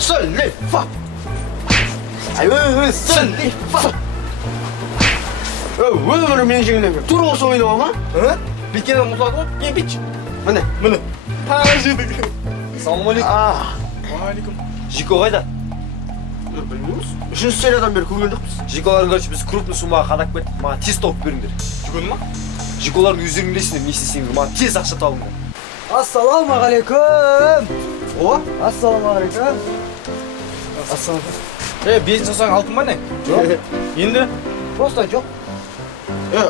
Сылифа. Ай, сылифа. Өмір мен жеңілемін. Тур осы ойнау ма? Бекенің мұтылады ғой? Мен бич. Міне. Жедік. Ассалаумалейкум. Жико қайда? Білмейміз. Үшінші сериядан бері көрген жоқпыз. Жиколар, короче, біз крупный суммаға қадап кеттік. Маған тез тауып беріңдер. Жүгін ма? Жиколардың өздерің білесіңдер, не істесеңдер, маған тез ақша табыңдар. Ассалаумағалейкум. О? Ассалаумағалейкум. Бензин саусаң алтын ба не? Жоқ. Енді? Просто жоқ.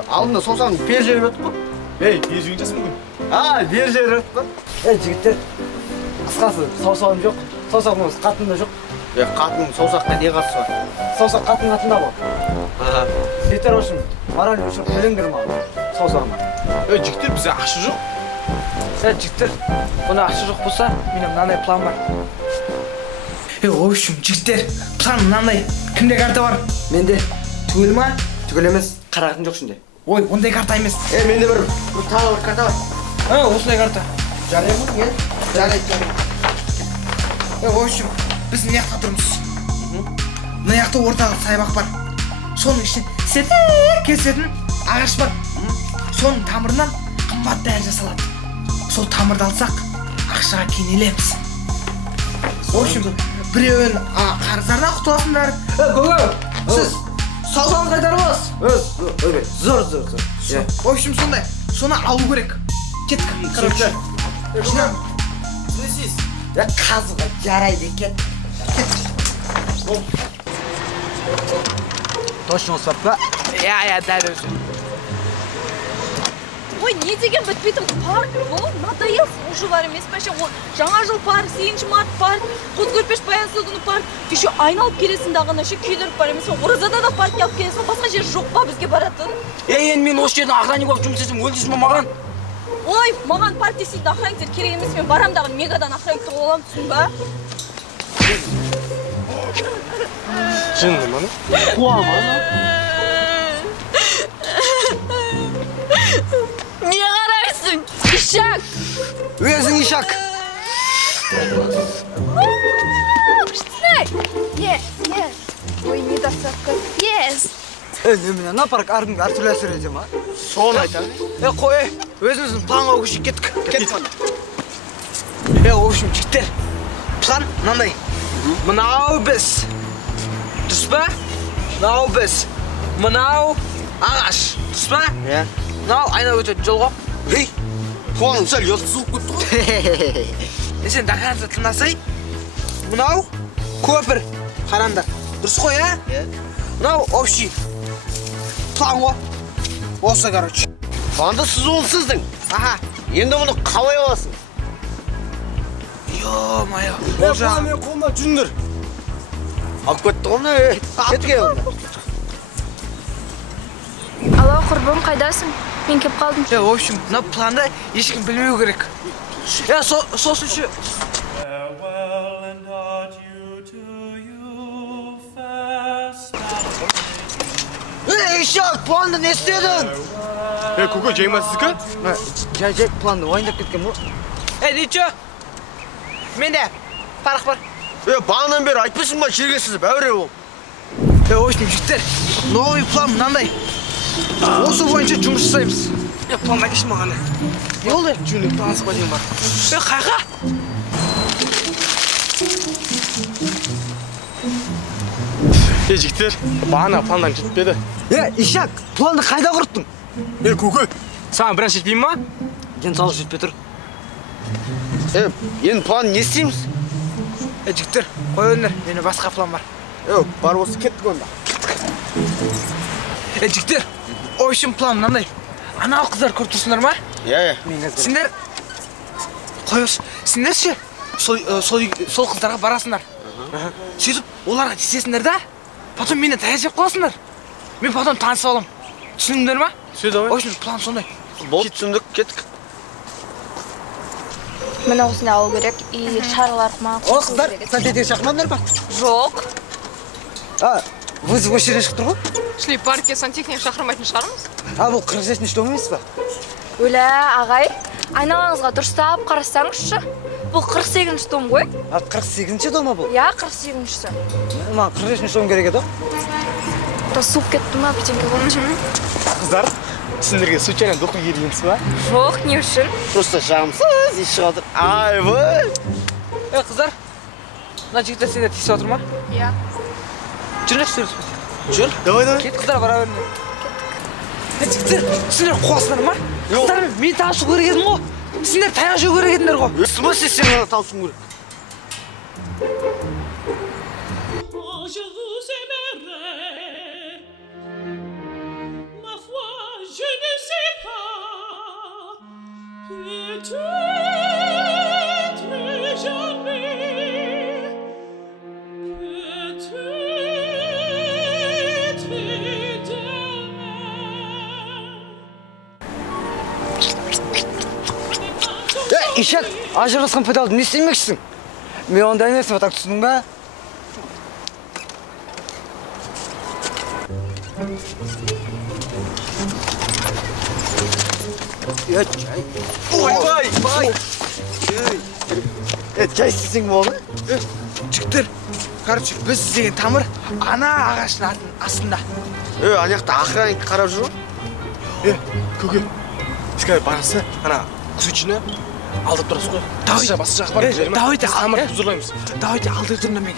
Алдында саусағын бер жеріп өттік қой. Тез үйінжесің мүмкін? Бер жеріп өттік қой. Жігіттер, қысқасы саусағым жоқ. Саусағымыз қатында жоқ. Қатының саусаққа не қатысы бар? Саусақ қатында ғой. Жігіттер үшін мораль үшін төлеңдер ма саусағыма. Жігіттер, бізде ақша жоқ. Жігіттер, бұна ақша жоқ болса, менің мынандай план бар. В общем, жігіттер, план мынандай. Кімде карта бар? Менде Түгел ма? түгел емес, қарағым жоқ ішінде. Ой, ондай карта емес. Менде бір тағы бір карта бар. Осындай карта. Жарай ма? Жарайды. В общем, біз мына жақта тұрмыз. Мына жақта ортаға саябақ бар. Соның ішіне сетек кесетін ағаш бар. Соның тамырынан қымбат дәрі жасалады. Сол тамырды алсақ, ақшаға кенелеміз. В общем, біреуін қарыздардан құтыласыңдар. Сіз саусағыңыз қайтарып аласыз. Зор. В общем, сондай. Соны алу керек. Кеттік. Короче. Жинам. Білесіз? Қазуға жарайды екен. Точно осы ба? Дәл өзі. Ой, не деген бітпейтін парк бұл? Надоелсің уже бар емес пе? Жаңа жыл парк, 8 март парк, Қозы-Көрпеш баян сұлуның парк. Еще айналып келесің дағына, күйдіріп бар емес. Оразада да паркке алып келесің, басқа жер жоқ па бізге баратын? Енді мен осы жердің охранник болып жұмыс істесем, өлдісің ба маған? Ой, маған парк десейді охранниктер керек емес, мен барамдағы мегадан охранниктер оламын, түсін ба? Жынды ма? Не қарайсың? Ишак! Өзің ишак! Ой, не достав капец! Мен ана парк әртүрлі әсер етем, а? Соны айтамын. Қой, өзіміздің планға көшіп кеттік. В общем, жігіттер, план мынандай. Мынау біз. Дұрыс па? Мынау біз. Мынау ағаш. Дұрыс па? Мынау айналып өтетін жол ғой. Қуаның сәл ұяты суып кетті ғой. Сен дағанды тыңдасай. Мынау көпір. Қараңдар. Дұрыс қой, а? Мынау общий план ғой. Осы, короче. Планды сіз ол сіздің. Енді мұны қалай аласың? Ё-майо. План мен қолына жүндір. Алып кетті ғой мұны. Кетке ол. Алло, құрбым, қайдасың? Мен кеп қалдым. В общем, мына планды ешкім білмеу керек. Сосын үші. Ишак, планды не істедің? Көке, жайма сіздікі? Жай планды ойындап кеткен бұл. Нечо? Менде парық бар. Бағынан бері айтпайсың ба жерге сізіп әуре бол. В общем, жігіттер, новый план мынандай. Осы бойынша жұмыс жасаймыз. План әкеш маған. Не болды? Жүнік плансы ба деймін бар. Қайға? Жігіттер, бағана пландан жетпеді. Ишак, планды қайда құрттың? Көке, саған біраз жетпей ма? Денсаулық жетпей тұр. Енді план не істейміз? Жігіттер, қой өнер, менің басқа план бар. Бар осы кеттік онда. Жігіттер, общем план мынандай. Анау қыздар көріп тұрсыңдар ма? Сендер қой осы. Сендер ше сол қыздарға барасыңдар. Сөйтіп, оларға тиісесіңдер да, потом мені таяжеп қаласыңдар. Мен потом танысып алам. Түсіндіңдер ма? В общем, план сондай. Болды, түсіндік, кеттік. Мен осында алу керек, и шаралар қымақ. Ол қыздар, сантетеге шақырмадыңдар ба? Жоқ. Вызов осы жерден шықтыр ғой? Шли паркке сантехник шақырмайтын шығармыз? Бұл 47-ші дом емес па? Өлә, ағай, айналаңызға дұрыстап қарастаңызшы. Бұл 48-ші том ғой? 48-ші дома бұл? Иә, 48-шісі. Маған 45-ші том керек еді. Суып кетті ма, печеньке болмашы? Қыздар, сендерге случайно доқы келгенсіз ба? Жоқ, не үшін? Просто жағымсыз, еш шығатыр. Айбай! Қыздар, мына жігіттер сендер тиісіп отыр ма? Иә. Жүріңізші сөйлеспін. Жүр, давай. Кет қыздар, бара беріңдер. Жігіттер, сендер қуасыңдар ма? Қыздар, мен танысу керек едім ғой. Сендер таяқ жеу керек едіңдер ғой. В смысле сен ғана танысуың керек? Je vous aimerai, ma foi, je ne sais pas, peut-être jamais, peut-être demain. Ишек, ажырасқан педалды не істемекшісің? Мен ондай емеспін, так түсіндің ба? Ойбай! Жай істесең болды? Жігіттер, короче, біз іздеген тамыр ана ағаштың астында. Ана жақта охранник қарап жүр. Көке, скай барасы, ана ключіні алдып тұрасыз ғой. Басы жақ бар. Давайте, тамыр бұзырлаймыз. Давайте алды тұрына мен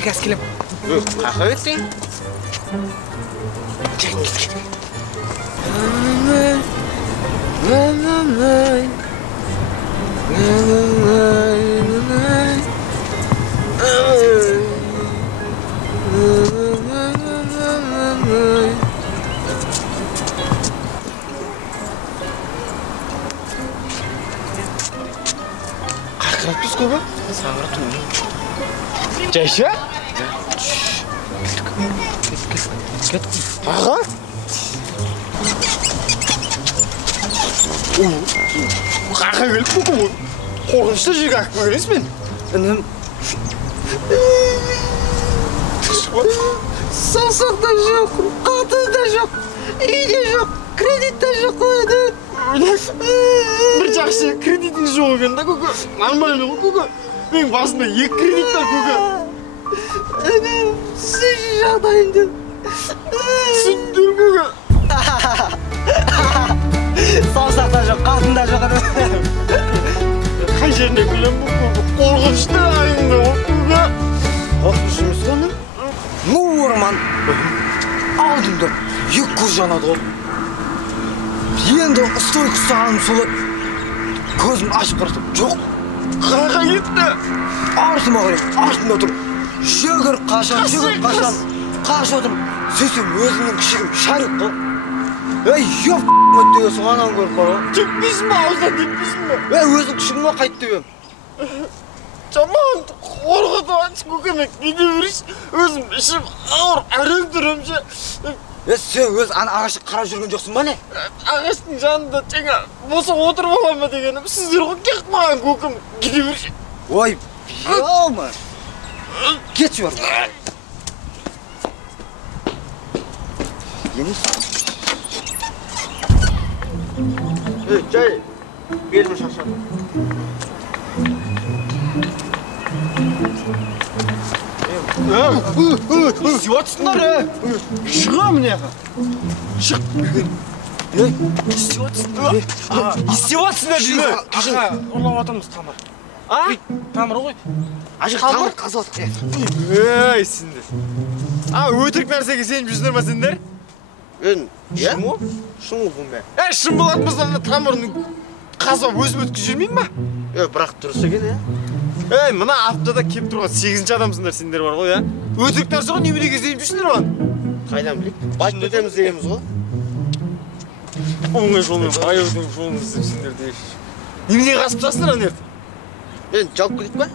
қазір келем. Қақа еттің? Қақыраттыз көбі? Сағыраттың. Жайша? Кет. Аға? Қақа келіп көкім ол. Қорқынышты жерге ақып көресіз бен? Інім. Саусақ та жоқ, қаты да жоқ, үй де жоқ, кредит та жоқ қойды. Бір жақсы кредитің жоқ екен да көке. Нормально ғой көке. Мен басында 2 кредит бар көке. Інім, сіз жағдайымды түсіндір көке. Саусақ та жоқ, қатын да жоқ. Қай жеріне күлем бұл көке? Қорқынышты айында ғой көке. Қорқынышымыз қоны? Ну, орман. Алдымда 2 көз жанады ғой. Енді стойк ұстағаным солай. Көзім ашып қарасам, жоқ. Қақа кетті. Артыма қарайым, артында тұр. Жүгір қашан. Қашып отырмын. Сөйтсем өзімнің кішігім Шарик қой. Ей, еп дегесің анам көріп қара. Теппейсің ба, ауыздан теппейсің ба? Өзің кішігіме қайт деп. Жаман қорқытып айтшы көкеме кете берейші. Өзім ішім ауыр әрең тұрамшы. Сен өз ағашы қарап жүрген жоқсың ба не? Ағаштың жанында жаңа болса отырып алам ба дегенім. Сіздер ғой кек маған көкем кете берейші. Ой, бияма. Кетші бар. Енес? Жай, белім шашады. Istiyotsunlar Шыға мыняға. Шық. Istiyotsunlar. Istiyotsunlar деймі. Аға, ұрлап атамыз тамыр. Тамыр ғой. Ажық тамыр қазып атық. Ей, сендер. Өтірік нәрсеге сеніп жүрсіңдер ма сендер? Шын ғой? Шын ғой бұл мә. Шын болатын болса тамырын қазып өзім өткізіп жүрмейін ба? Бірақ дұрыс екен, мына аптада кеп тұрған 8-ші адамсыңдар сендер бар ғой, Өтірік нәрсе ғой, неменеге сеніп жүрсіңдер оған? Қайдан білейік? Байтын өтеміз дегеніміз ғой. Оңай жолмен байудың жолын іздеп сендер дейші. Неменеге қасып тұрасыңдар ана ерді? Жауып кетейік па?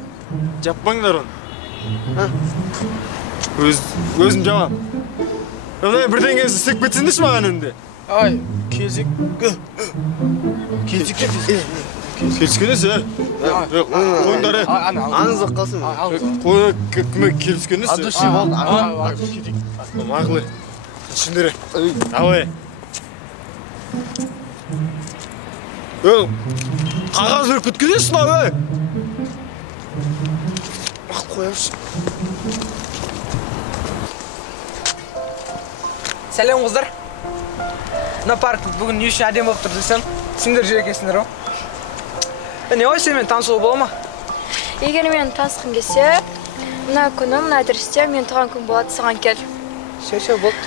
Жаппаңдар оны. Өзім жауам. Бірдеңесі істеп кетсеңдерші маған енді. Ай, келсек. Келіскенесі, қойындар, аңызақ қалсын. Қойы кіме келіскенесі. Адуши болды, мағылы. Шындыры, давай. Қағаз өріп кеткенесің, Қойыңыз. Сәлем қыздар. Мына парк бүгін не үшін әдемі болып тұр десем, сендер жүр екенсіңдер ғой. Не ойсың мен танысуға бола ма? Егер мен танысқың келсе, мына күні мына адресте мен тұрған күн болады, саған кел. Все, болды.